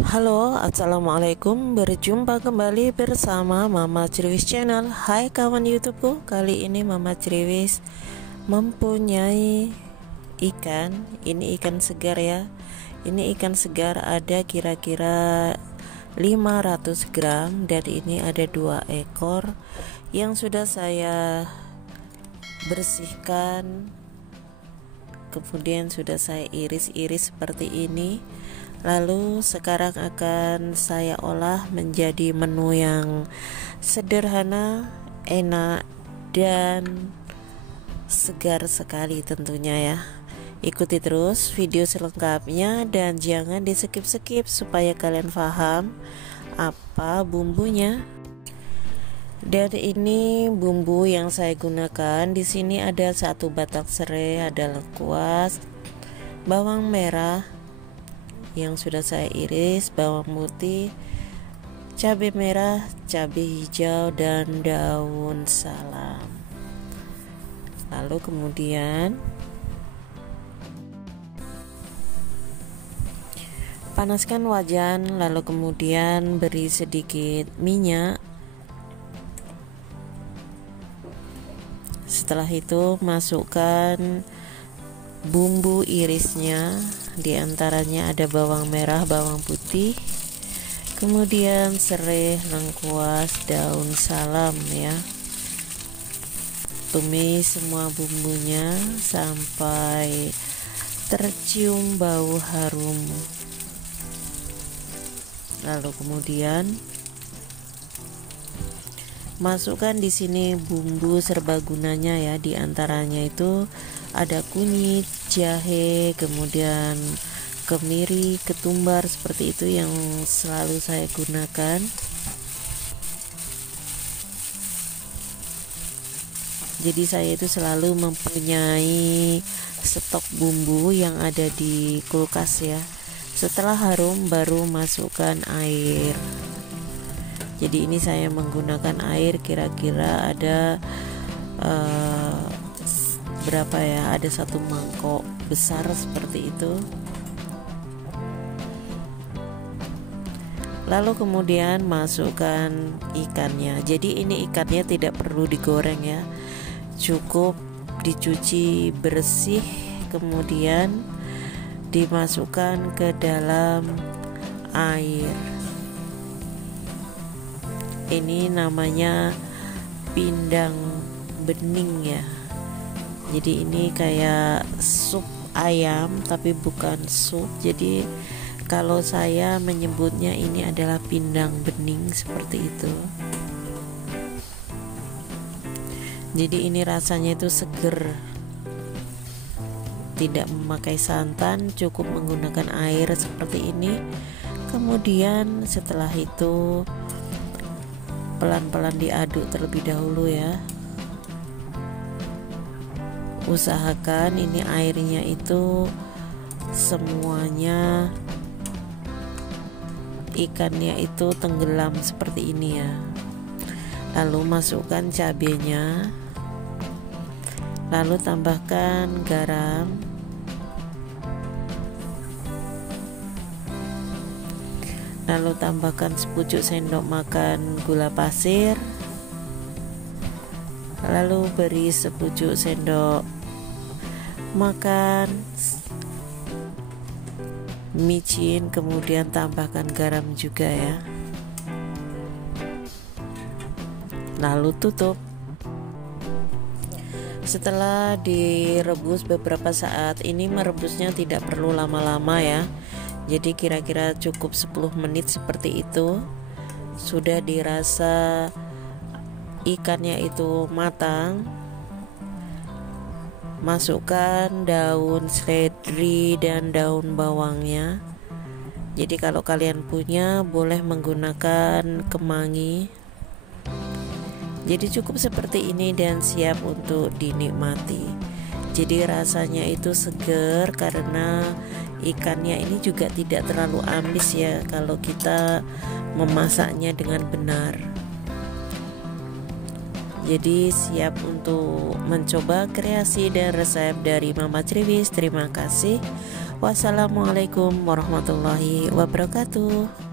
Halo, assalamualaikum. Berjumpa kembali bersama Mama Criwis Channel. Hai kawan YouTubeku, kali ini Mama Criwis mempunyai ikan. Ini ikan segar ya. Ini ikan segar ada kira-kira 500 gram dan ini ada 2 ekor yang sudah saya bersihkan. Kemudian sudah saya iris-iris seperti ini. Lalu sekarang akan saya olah menjadi menu yang sederhana, enak, dan segar sekali tentunya ya. Ikuti terus video selengkapnya dan jangan di skip-skip supaya kalian paham apa bumbunya. Dan ini bumbu yang saya gunakan. Di sini ada 1 batang serai, ada lengkuas, bawang merah yang sudah saya iris, bawang putih, cabai merah, cabai hijau, dan daun salam. Lalu kemudian panaskan wajan, lalu kemudian beri sedikit minyak. Setelah itu masukkan bumbu irisnya, diantaranya ada bawang merah, bawang putih, kemudian serai, lengkuas, daun salam ya. Tumis semua bumbunya sampai tercium bau harum. Lalu kemudian masukkan di sini bumbu serbagunanya ya, diantaranya itu ada kunyit, jahe, kemudian kemiri, ketumbar, seperti itu yang selalu saya gunakan. Jadi saya itu selalu mempunyai stok bumbu yang ada di kulkas ya. Setelah harum baru masukkan air. Jadi ini saya menggunakan air kira-kira ada berapa ya, ada 1 mangkok besar seperti itu. Lalu kemudian masukkan ikannya. Jadi ini ikannya tidak perlu digoreng ya, cukup dicuci bersih kemudian dimasukkan ke dalam air. Ini namanya pindang bening ya. Jadi ini kayak sup ayam tapi bukan sup. Jadi kalau saya menyebutnya ini adalah pindang bening seperti itu. Jadi ini rasanya itu seger. Tidak memakai santan, cukup menggunakan air seperti ini. Kemudian setelah itu pelan-pelan diaduk terlebih dahulu ya. Usahakan ini airnya itu semuanya ikannya itu tenggelam seperti ini ya. Lalu masukkan cabenya, lalu tambahkan garam, lalu tambahkan sepucuk sendok makan gula pasir, lalu beri sepucuk sendok makan micin, kemudian tambahkan garam juga ya. Lalu tutup. Setelah direbus beberapa saat, ini merebusnya tidak perlu lama-lama ya. Jadi kira-kira cukup 10 menit seperti itu. Sudah dirasa ikannya itu matang. Masukkan daun seledri dan daun bawangnya. Jadi kalau kalian punya boleh menggunakan kemangi. Jadi cukup seperti ini dan siap untuk dinikmati. Jadi rasanya itu segar karena ikannya ini juga tidak terlalu amis ya kalau kita memasaknya dengan benar. Jadi siap untuk mencoba kreasi dan resep dari Mama Criwis. Terima kasih. Wassalamualaikum warahmatullahi wabarakatuh.